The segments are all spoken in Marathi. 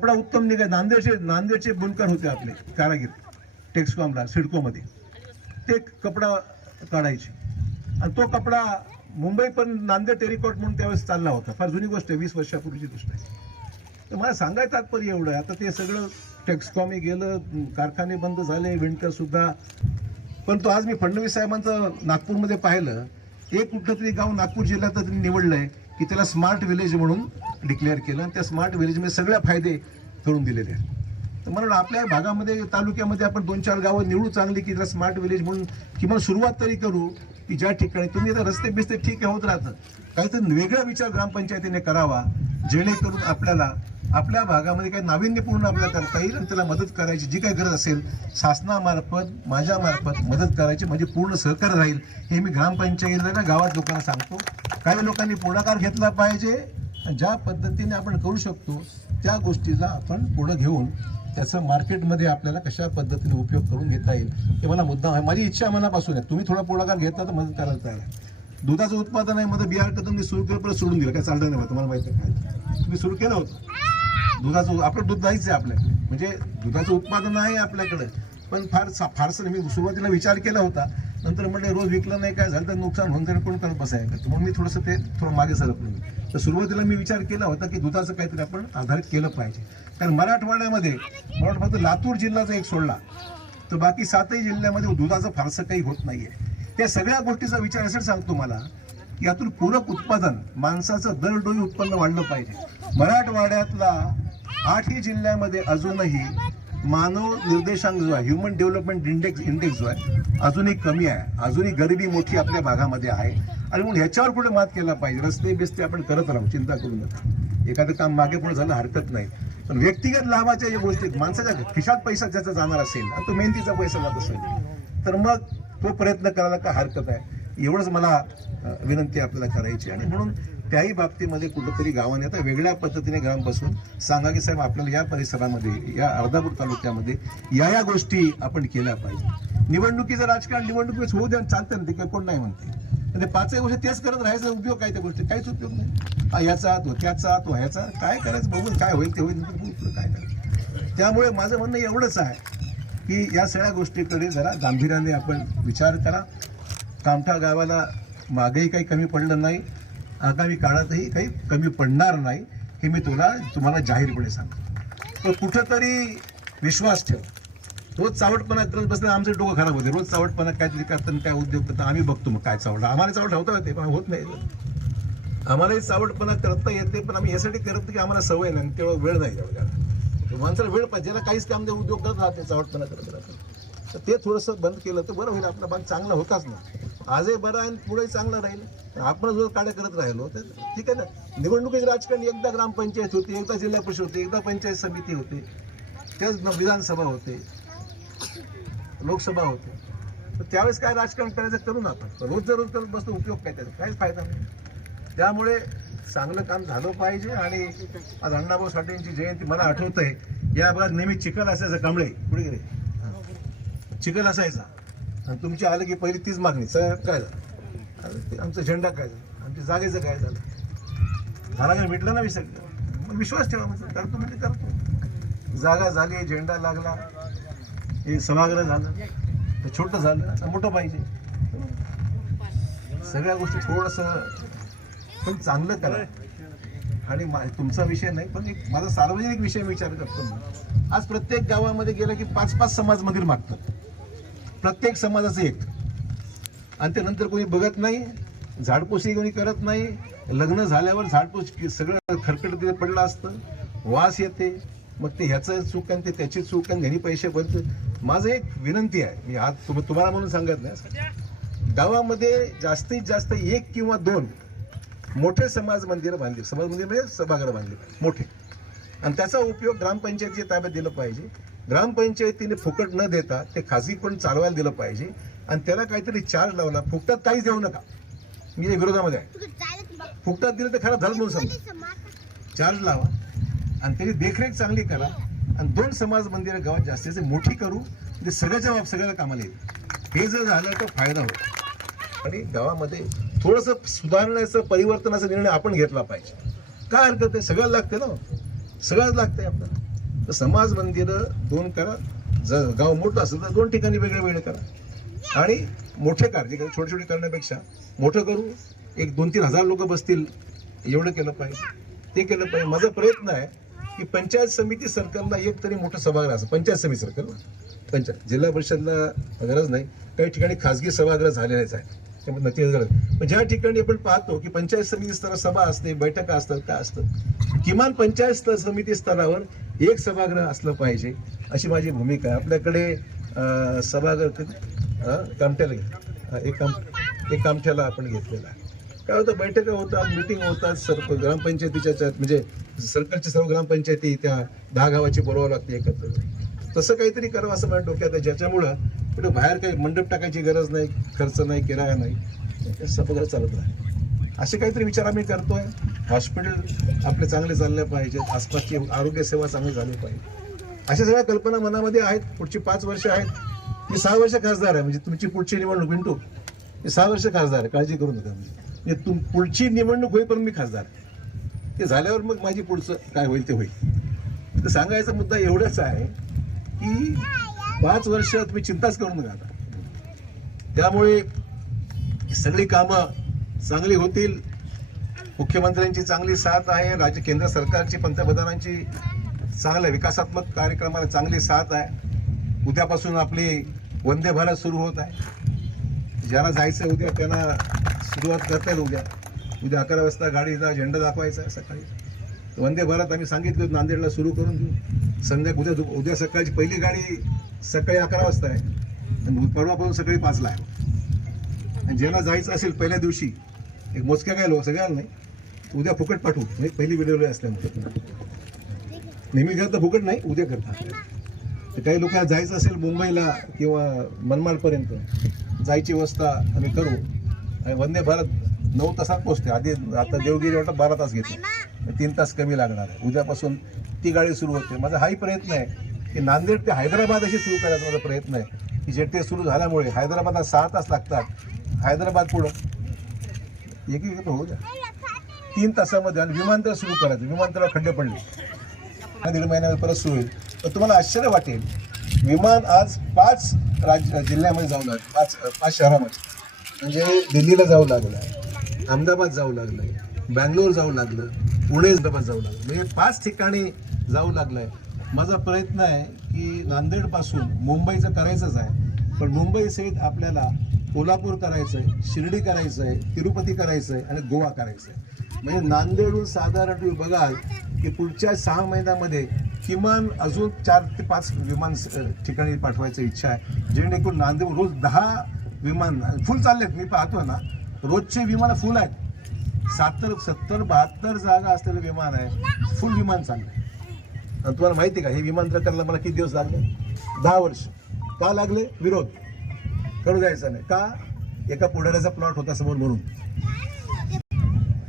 कपडा उत्तम निघाय नांदेडचे नांदेडचे बुनकर होते आपले कारागीर. टेक्सकॉमला सिडकोमध्ये. ते कपडा काढायचे. आणि तो कपडा मुंबई पण नांदेड टेरिकॉट म्हणून त्यावेळेस चालला होता. फार जुनी गोष्ट आहे वीस वर्षापूर्वीची गोष्ट आहे. तर मला सांगायचं तात्पर्य एवढं आहे. आता ते सगळं टेक्सकॉमी गेलं कारखाने बंद झाले विंटरसुद्धा पण तो आज मी फडणवीस साहेबांचं नागपूरमध्ये पाहिलं. एक कुठलं तरी गाव नागपूर जिल्ह्यात निवडलं आहे की त्याला स्मार्ट विलेज म्हणून डिक्लेअर केलं आणि त्या स्मार्ट विलेजमध्ये सगळ्या फायदे करून दिलेले आहेत. तर म्हणून आपल्या भागामध्ये तालुक्यामध्ये आपण दोन चार गावं निवडू चांगली की जरा स्मार्ट विलेज म्हणून किमान सुरुवात तरी करू की ज्या ठिकाणी तुम्ही आता रस्ते बिस्ते ठीक आहे होत राहतं काहीतरी वेगळा विचार ग्रामपंचायतीने करावा जेणेकरून आपल्याला आपल्या भागामध्ये काही नाविन्यपूर्ण आपल्याला करता येईल आणि त्याला मदत करायची जी काही गरज असेल शासनामार्फत माझ्यामार्फत मदत करायची म्हणजे पूर्ण सहकार्य राहील हे मी ग्रामपंचायतीला गावात लोकांना सांगतो. काही लोकांनी पुढाकार घेतला पाहिजे ज्या पद्धतीने आपण करू शकतो त्या गोष्टीला आपण पुढं घेऊन त्याचं मार्केटमध्ये आपल्याला कशा पद्धतीने उपयोग करून घेता येईल हे मला मुद्दा आहे. माझी इच्छा मनापासून आहे. तुम्ही थोडा पुढाकार घेतला तर मदत करायला तयार आहे. दुधाचं उत्पादन आहे मध्ये बिहार तुम्ही सुरू केलं परत सोडून दिलं. काय चाललं नाही तुम्हाला माहिती आहे काय? तुम्ही सुरू केलं होतं. दुधाचं आपलं दूध नाहीच आहे आपल्याकडे. म्हणजे दुधाचं उत्पादन आहे आपल्याकडे. पण फार फारसं मी सुरुवातीला विचार केला होता. नंतर म्हणले रोज विकलं नाही काय झालं? तर नुकसान होऊन जाईल कोण करत बसायचं? म्हणून मी थोडंसं ते थोडं मागे सरकलो. तर सुरुवातीला मी विचार केला होता की दुधाचं काहीतरी आपण आधारित केलं पाहिजे. कारण मराठवाड्यामध्ये मला फक्त लातूर जिल्ह्याचा एक सोडला. तर बाकी सातही जिल्ह्यामध्ये दुधाचं फारसं काही होत नाहीये. त्या सगळ्या गोष्टीचा विचार असं सांगतो मला की यातून पूरक उत्पादन माणसाचं दरडोई उत्पन्न वाढलं पाहिजे. मराठवाड्यातला आठही जिल्ह्यामध्ये अजूनही मानव निर्देशांक जो आहे ह्युमन डेव्हलपमेंट इंडेक्स इंडेक्स जो आहे अजूनही कमी आहे. अजूनही गरिबी मोठी आपल्या भागामध्ये आहे. आणि म्हणून ह्याच्यावर कुठे मात केला पाहिजे. रस्ते बिस्ते आपण करत राहू चिंता करू नका. एखादं काम मागे पुढे झालं हरकत नाही. पण व्यक्तिगत लाभाच्या ज्या गोष्टी आहेत, माणसाच्या खिशात पैसा ज्याचा जाणार असेल आणि तो मेहनतीचा पैसा जात असेल तर मग तो प्रयत्न करायला काय हरकत आहे? एवढंच मला विनंती आपल्याला करायची आणि म्हणून त्याही बाबतीमध्ये कुठंतरी गावाने आता वेगळ्या पद्धतीने ग्राम बसून सांगा की साहेब आपल्याला या परिसरामध्ये या अर्धापूर तालुक्यामध्ये या या गोष्टी आपण केल्या पाहिजे. निवडणुकीचं राजकारण निवडणुकीच होऊ द्या चालतं ना ते काही कोण नाही म्हणते. आणि ते पाचही वर्ष तेच करत राहायचा उपयोग काय त्या गोष्टी काहीच उपयोग नाही. हा याचा तो त्याचा तो ह्याचा काय करायचं बघून काय होईल ते होईल काय करायचं. त्यामुळे माझं म्हणणं एवढंच आहे की या सगळ्या गोष्टीकडे जरा गांभीर्याने आपण विचार करा. कामठा गावाला मागेही काही कमी पडलं नाही. आगामी काळातही काही कमी पडणार नाही हे मी तुला तुम्हाला जाहीरपणे सांगतो. पण कुठंतरी विश्वास ठेव. रोज चावटपणा करत बसल्या आमचं डोकं खराब होते. रोज चावटपणा काहीतरी करताना काय उद्योग करतात आम्ही बघतो मग काय चावट आम्हाला चावट होता येते पण होत नाही. आम्हालाही चावटपणा करता येते पण आम्ही यासाठी करत की आम्हाला सवय नाही तेव्हा वेळ नाही तेवढा माणसाला वेळ पाहिजे. ज्याला काहीच काम उद्योग करत राहते चावटपणा करत राहते. तर ते थोडंसं बंद केलं तर बरं होईल. आपला बांध चांगला होताच ना. आजही बरं आहे आणि पुढेही चांगलं राहील. आपण जर काड्या करत राहिलो. तर ठीक आहे ना. निवडणुकीचे राजकारण एकदा ग्रामपंचायत होती एकदा जिल्हा परिषद होती एकदा पंचायत समिती होते. त्याच विधानसभा होते. लोकसभा होते. तर त्यावेळेस काय राजकारण करायचं करू ना आपण. रोज जर रोज करत बसतो उपयोग काय त्याचा? काहीच फायदा नाही. त्यामुळे चांगलं काम झालं पाहिजे आणि आज अण्णाभाऊ साठेंची जयंती मला आठवतंय. या भागात नेहमी चिखल असायचं कांबळे पुढे गेले. चिखल असायचा. आणि तुमची आलं की पहिली तीच मागणी साहेब काय झालं? ते आमचा झेंडा काय झाला? आमच्या जागेचं काय झालं? झाला का मिटलं ना विसर मग विश्वास ठेवा म्हणजे करतो म्हणजे करतो. जागा झाली झेंडा लागला हे सभागृह झालं ते छोटं झालं मोठं पाहिजे. सगळ्या गोष्टी थोडंसं पण चांगलं करा. आणि मा- तुमचा विषय नाही पण एक माझा सार्वजनिक विषय मी विचार करतो आज प्रत्येक गावामध्ये गेलं की पाच पाच समाज मंदिर मागतात. प्रत्येक समाजाचं एक. आणि ते नंतर कोणी बघत नाही झाडपोशी कोणी करत नाही. लग्न झाल्यावर झाडपोशी सगळं खरकट तिथे पडलं असतं. वास येते. मग ते ह्याचं चूक आणि ते त्याची चूक आणि घरी पैसे बनत माझं एक विनंती आहे. मी आज तुम- तुम्हाला म्हणून सांगत नाही. गावामध्ये जास्तीत जास्त एक किंवा दोन मोठे समाज मंदिर बांधले. समाज मंदिर म्हणजे सभागृह बांधले. मोठे. आणि त्याचा उपयोग ग्रामपंचायतीच्या ताब्यात दिलं पाहिजे. ग्रामपंचायतीने फुकट न देता ते खाजगी पण चालवायला दिलं पाहिजे आणि त्याला काहीतरी चार्ज लावला. फुकटात काहीच देऊ नका. मी विरोधामध्ये आहे. फुकटात दिलं तर खराब झालं म्हणून समजा. चार्ज लावा. आणि त्याची देखरेख चांगली करा. आणि दोन समाज मंदिरं गावात जास्तीचे मोठी करू. म्हणजे सगळ्याच्या बाब सगळ्याला कामाला येईल. हे जर झालं तर फायदा होतो आणि गावामध्ये थोडंसं सुधारण्याचं परिवर्तनाचा निर्णय आपण घेतला पाहिजे. काय हरकत आहे? सगळ्याला लागते ना? सगळ्याच लागतंय आपल्याला. तर समाज मंदिरं दोन करा जर गाव मोठं असेल तर दोन ठिकाणी वेगळे वेगळे करा. आणि मोठे कार्य करा छोटे छोटे करण्यापेक्षा मोठं करू एक दोन तीन हजार लोक बसतील एवढं केलं पाहिजे. ते केलं पाहिजे. माझा प्रयत्न आहे की पंचायत समिती सर्कलला एक तरी मोठं सभागृह असं पंचायत समिती सर्कलला पंचायत जिल्हा परिषदला गरज नाही. काही ठिकाणी खासगी सभागृह झालेलेच आहे. त्यामुळे नक्कीच गरज पण ज्या ठिकाणी आपण पाहतो की पंचायत समिती स्तरावर सभा असते बैठका असतात काय असतं किमान पंचायत स्तर समिती स्तरावर एक सभागृह असलं पाहिजे अशी माझी भूमिका आहे. आपल्याकडे सभागृह कामठ्याला घे. एक काम एक कामठ्याला आपण घेतलेला आहे. काय होतं बैठका होतात मिटिंग होतात सर्व ग्रामपंचायतीच्या म्हणजे सरकारच्या सर्व ग्रामपंचायती त्या दहा गावाची बोलावं लागते एकत्र. तसं काहीतरी करावं असं माझ्या डोक्यात आहे. ज्याच्यामुळं कुठे बाहेर काही मंडप टाकायची गरज नाही खर्च नाही किराया नाही. सभागृह चालत राहील. असे काहीतरी विचार आम्ही करतोय. हॉस्पिटल आपले चांगले चालले पाहिजेत आसपासची आरोग्यसेवा चांगली झाली पाहिजे. अशा सगळ्या कल्पना मनामध्ये आहेत पुढची पाच वर्ष आहेत. मी सहा वर्ष खासदार आहे म्हणजे तुमची पुढची निवडणूक मिंटू. मी सहा वर्ष खासदार आहे काळजी करू नका म्हणजे तुम पुढची निवडणूक होईपर्यंत मी खासदार आहे. ते झाल्यावर मग माझी पुढचं काय होईल ते होईल. तर सांगायचा मुद्दा एवढाच आहे की पाच वर्ष तुम्ही चिंताच करू नका आता. त्यामुळे सगळी कामं चांगली होतील मुख्यमंत्र्यांची चांगली साथ आहे राज्य केंद्र सरकारची पंतप्रधानांची चांगल्या विकासात्मक कार्यक्रमाला चांगली साथ आहे. उद्यापासून आपली वंदे भारत सुरू होत आहे. ज्यांना जायचं उद्या त्यांना सुरुवात करता येईल उद्या. उद्या अकरा वाजता गाडीचा झेंडा दाखवायचा आहे सकाळी. वंदे भारत आम्ही सांगितलं होतं नांदेडला सुरू करून देऊ. संध्या उद्या दु- उद्या सकाळची पहिली गाडी सकाळी अकरा वाजता आहे. आणि परवापासून सकाळी पाचला आहे. आणि ज्यांना जायचं असेल पहिल्या दिवशी एक मोजक्या काय लोक सगळ्यांना नाही. उद्या फुकट पाठवू. म्हणजे पहिली वेळेवर असल्यामुळे. नेहमी करता फुकट नाही उद्या करता. तर काही लोकांना जायचं असेल मुंबईला किंवा मनमाडपर्यंत जायची व्यवस्था आम्ही करू. आणि वंदे भारत नऊ तासात पोहोचते आधी आता देवगिरी वाटत बारा तास घेते तीन तास कमी लागणार आहे. उद्यापासून ती गाडी सुरू होते. माझा हाही प्रयत्न आहे की नांदेड ते हैदराबाद अशी सुरू करायचा माझा प्रयत्न आहे की जेटे सुरू झाल्यामुळे हैदराबादला सहा तास लागतात. हैदराबाद पुढं. एक एक होऊ द्या. तीन तासामध्ये आणि विमानतळ सुरू करायचं. विमानतळ खड्डे पडले. हा दीड महिन्यामध्ये परत सुरू होईल. तर तुम्हाला आश्चर्य वाटेल विमान आज पाच राज्य जिल्ह्यामध्ये जाऊ लागलं. पाच पाच शहरामध्ये. म्हणजे दिल्लीला जाऊ लागलं आहे अहमदाबाद जाऊ लागलं आहे बँगलोर जाऊ लागलं पुणे हैदराबाद जाऊ लागलं. म्हणजे पाच ठिकाणी जाऊ लागलं आहे माझा प्रयत्न आहे की नांदेडपासून मुंबईचं करायचंच आहे. पण मुंबई सहित आपल्याला कोल्हापूर करायचं आहे शिर्डी करायचं आहे तिरुपती करायचं आहे आणि गोवा करायचं आहे म्हणजे नांदेडहून साधारण तुम्ही बघाल की पुढच्या सहा महिन्यामध्ये किमान अजून चार ते पाच विमान ठिकाणी पाठवायची इच्छा आहे. जेणेकरून नांदेड रोज दहा विमान फुल चाललेत मी पाहतो ना. रोजचे विमान फुल आहेत. सत्तर सत्तर बहात्तर जागा असलेलं विमान आहे फुल विमान चाललं आणि तुम्हाला माहिती आहे का हे विमानतळ करायला मला किती दिवस लागले? दहा वर्ष. का लागले? विरोध. करू द्यायचा नाही. का? एका पुढाऱ्याचा प्लॉट होता समोर म्हणून.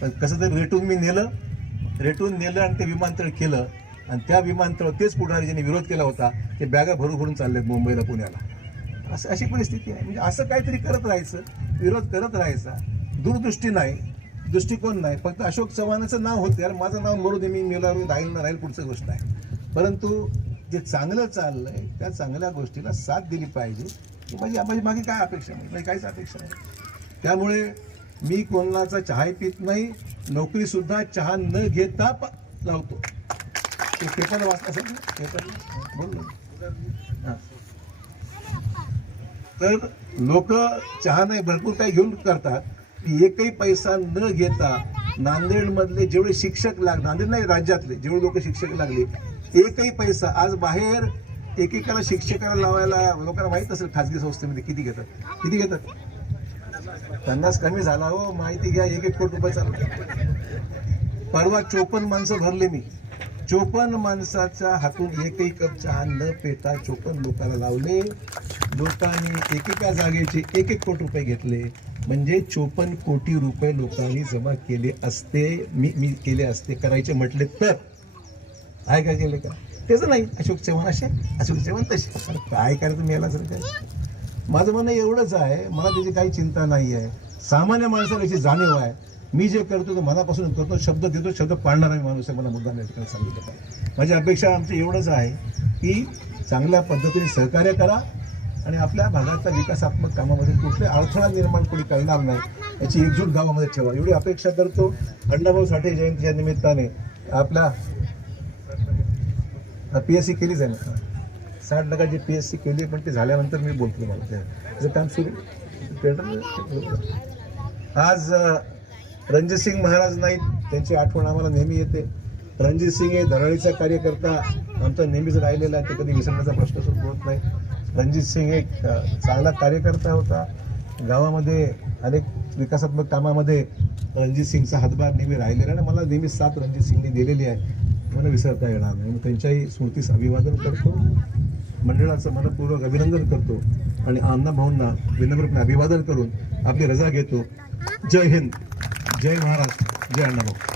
पण कसं तरी रेटून मी नेलं रेटून नेलं आणि ते विमानतळ केलं. आणि त्या विमानतळ तेच पुढारी ज्यांनी विरोध केला होता ते बॅगा भरून भरून आहेत मुंबईला पुण्याला. असं अशी परिस्थिती आहे. म्हणजे असं काहीतरी करत राहायचं विरोध करत राहायचा. दूरदृष्टी नाही दृष्टिकोन नाही. फक्त अशोक चव्हाणाचं नाव होतं. यार माझं नाव मरू दे मी मेला राहील ना राहील पुढचं गोष्ट आहे. परंतु जे चांगलं चाललं आहे त्या चांगल्या गोष्टीला साथ दिली पाहिजे. ही माझी माझी मागे काय अपेक्षा नाही? माझी काहीच अपेक्षा नाही. त्यामुळे मी कोणाचा चहा पित नाही नोकरी सुद्धा चहा न घेता लावतो. ते पेपर वाचता असेल ना? पेपर? बोल तर लोक चहा नाही भरपूर काही घेऊन करतात की एकही पैसा न घेता नांदेडमधले जेवढे शिक्षक लाग नांदेड नाही राज्यातले जेवढे लोक शिक्षक लागले एकही पैसा आज बाहेर एकेकाला शिक्षकाला लावायला लोकांना माहीत असेल खाजगी संस्थेमध्ये किती घेतात. किती घेतात? पन्नास कमी झाला हो माहिती घ्या एक एक कोटी रुपये चालू परवा चोपन्न माणसं भरले मी. चोपन्न माणसाच्या हातून एकही कप चहा न पेता चोपन्न लोकांना लावले. लोकांनी एकेका जागेचे एक एक कोटी रुपये घेतले. म्हणजे चोपन्न कोटी रुपये लोकांनी जमा केले असते. मी मी केले असते करायचे म्हटले तर. आहे का केले का? त्याचं नाही. अशोक चव्हाण असे अशोक चव्हाण तसे. काय करायचं मी याला काय? माझं म्हणणं एवढंच आहे मला त्याची काही चिंता नाही आहे सामान्य माणसाला याची जाणीव आहे. मी जे करतो तो मनापासून करतो शब्द देतो शब्द पाळणारा मी माणूस आहे मला मुद्दा या ठिकाणी सांगितलं पाहिजे माझी अपेक्षा आमची एवढंच आहे की चांगल्या पद्धतीने सहकार्य करा आणि आपल्या भागातल्या विकासात्मक कामामध्ये कुठले अडथळा निर्माण कोणी करणार नाही याची एकजूट गावामध्ये ठेवा. एवढी अपेक्षा करतो. अण्णाभाऊ साठे जयंतीच्या निमित्ताने आपल्या पी एस सी केली जाईल. साठ टक्काची पी एस सी केली पण ती झाल्यानंतर मी बोलतो तुम्हाला. त्याचं काम सुरू आज रणजित सिंग महाराज नाहीत. त्यांची आठवण आम्हाला नेहमी येते. रणजित सिंग हे धडाडीचा कार्यकर्ता. आमचा नेहमीच राहिलेला आहे. ते कधी विसरण्याचा प्रश्न होत नाही. रणजित सिंग एक चांगला कार्यकर्ता होता. गावामध्ये अनेक विकासात्मक कामामध्ये रणजित सिंगचा हातभार नेहमी राहिलेला आहे. आणि मला नेहमी साथ रणजित सिंगने दिलेली आहे. मला विसरता येणार नाही. मी त्यांच्याही स्मृतीस अभिवादन करतो. मंडळाचं मनपूर्वक अभिनंदन करतो आणि अण्णा भाऊंना विनम्रपणे अभिवादन करून आपली रजा घेतो. जय हिंद. जय महाराष्ट्र. जय अण्णाभाऊ